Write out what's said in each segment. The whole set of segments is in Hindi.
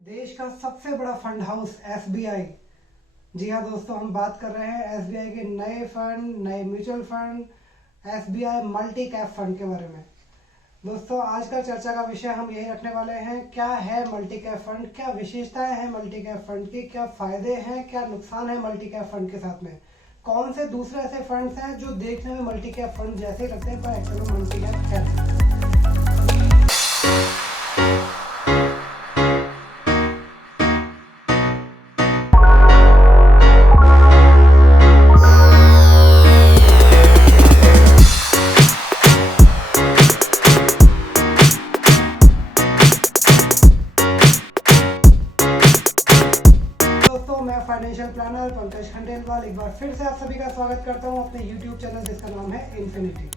देश का सबसे बड़ा फंड हाउस एसबीआई। जी हाँ दोस्तों, हम बात कर रहे हैं एसबीआई के नए फंड, नए mutual fund, SBI multi cap fund के बारे में। दोस्तों, आज का चर्चा का विषय हम यही रखने वाले हैं, क्या है मल्टी कैप फंड, क्या विशेषताएं हैं मल्टी कैप फंड की, क्या फायदे हैं, क्या नुकसान है मल्टी कैप फंड के साथ में, कौन से दूसरे ऐसे फंड्स हैं जो देखने में मल्टी कैप फंड जैसे ही लगते हैं पर एक्चुअल में मल्टी कैप है। मैं फाइनेंशियल प्लानर पंकज खंडेलवाल एक बार फिर से आप सभी का स्वागत करता हूं अपने YouTube चैनल जिसका नाम है इन्फिनिटी।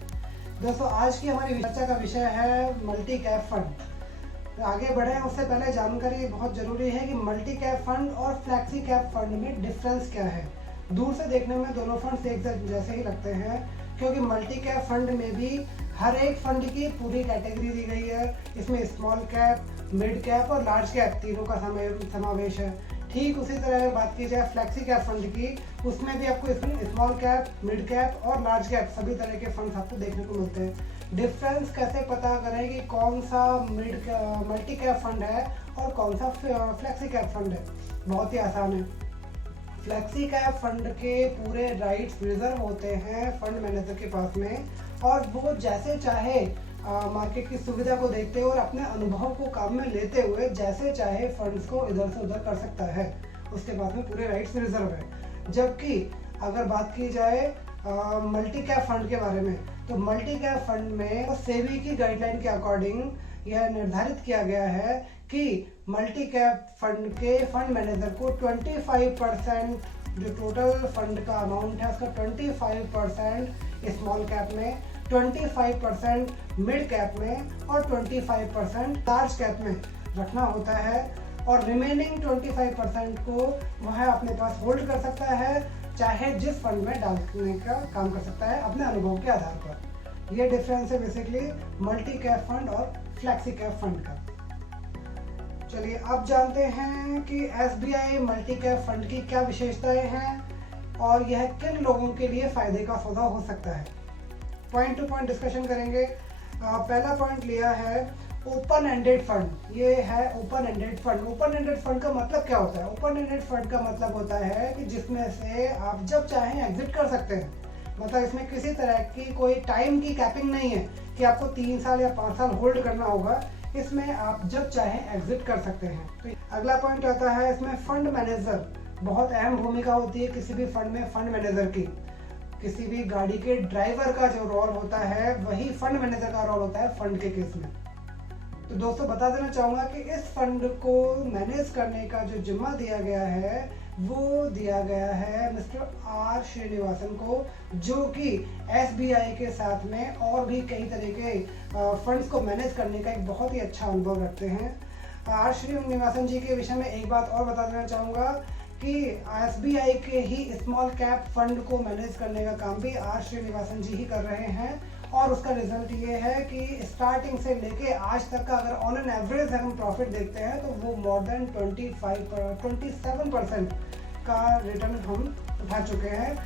दोस्तों, आज की हमारी चर्चा का विषय है मल्टी कैप फंड। आगे बढ़े उससे पहले जानकारी बहुत जरूरी है कि मल्टी कैप फंड और फ्लैक्सी कैप फंड में डिफरेंस क्या है। दूर से देखने में दोनों फंड एक जैसे ही लगते हैं, क्योंकि मल्टी कैप फंड में भी हर एक फंड की पूरी कैटेगरी दी गई है। इसमें स्मॉल कैप, मिड कैप और लार्ज कैप तीनों का समावेश है। ठीक उसी तरह अगर बात की जाए फ्लैक्सी कैप फंड की, उसमें भी आपको स्मॉल कैप, मिड कैप और लार्ज कैप सभी तरह के फंड्स आपको देखने को मिलते हैं। डिफरेंस कैसे पता करें कि कौन सा मल्टी कैप फंड है और कौन सा फ्लैक्सी कैप फंड है? बहुत ही आसान है। फ्लैक्सी कैप फंड के पूरे राइट्स रिजर्व होते हैं फंड मैनेजर के पास में, और वो जैसे चाहे मार्केट की सुविधा को देखते हुए और अपने अनुभव को काम में लेते हुए जैसे चाहे फंड्स को इधर से उधर कर सकता है। उसके बाद में पूरे राइट्स रिजर्व है। जबकि अगर बात की जाए मल्टी कैप फंड के बारे में, तो मल्टी कैप फंड में सेबी की गाइडलाइन के अकॉर्डिंग यह निर्धारित किया गया है कि मल्टी कैप फंड के फंड मैनेजर को 25% जो टोटल फंड का अमाउंट है उसका 25% स्मॉल कैप में, 25% मिड कैप में और 25% लार्ज कैप में रखना होता है, और रिमेनिंग 25% को वह अपने पास होल्ड कर सकता है, चाहे जिस फंड में डालने का काम कर सकता है अपने अनुभव के आधार पर। यह डिफरेंस है बेसिकली मल्टी कैप फंड और फ्लैक्सी कैप फंड का। चलिए अब जानते हैं कि एसबीआई मल्टी कैप फंड की क्या विशेषताएं हैं और यह किन लोगों के लिए फायदे का सौदा हो सकता है। पॉइंट टू पॉइंट डिस्कशन करेंगे। पहला पॉइंट लिया है ओपन एंडेड फंड। ये है open ended fund. Open ended fund का मतलब क्या होता है? ओपन एंडेड फंड का मतलब होता है कि जिसमें से आप जब चाहें एग्जिट कर सकते हैं। मतलब इसमें किसी तरह की कोई टाइम की कैपिंग नहीं है कि आपको 3 साल या 5 साल होल्ड करना होगा। इसमें आप जब चाहें एग्जिट कर सकते हैं। तो अगला पॉइंट आता है इसमें फंड मैनेजर। बहुत अहम भूमिका होती है किसी भी फंड में फंड मैनेजर की। किसी भी गाड़ी के ड्राइवर का जो रोल होता है वही फंड मैनेजर का रोल होता है फंड के केस में। तो दोस्तों, बता देना चाहूंगा कि इस फंड को मैनेज करने का जो जिम्मा दिया गया है वो दिया गया है मिस्टर आर श्रीनिवासन को, जो कि एसबीआई के साथ में और भी कई तरह के फंड्स को मैनेज करने का एक बहुत ही अच्छा अनुभव रखते हैं। आर श्रीनिवासन जी के विषय में एक बात और बता देना चाहूँगा कि एसबीआई के ही स्मॉल कैप फंड को मैनेज करने का काम भी आर श्रीनिवासन जी ही कर रहे हैं, और उसका रिजल्ट ये है कि स्टार्टिंग से लेके आज तक का अगर ऑन एन एवरेज हम प्रॉफिट देखते हैं तो वो मोर देन 27% का रिटर्न हम उठा चुके हैं।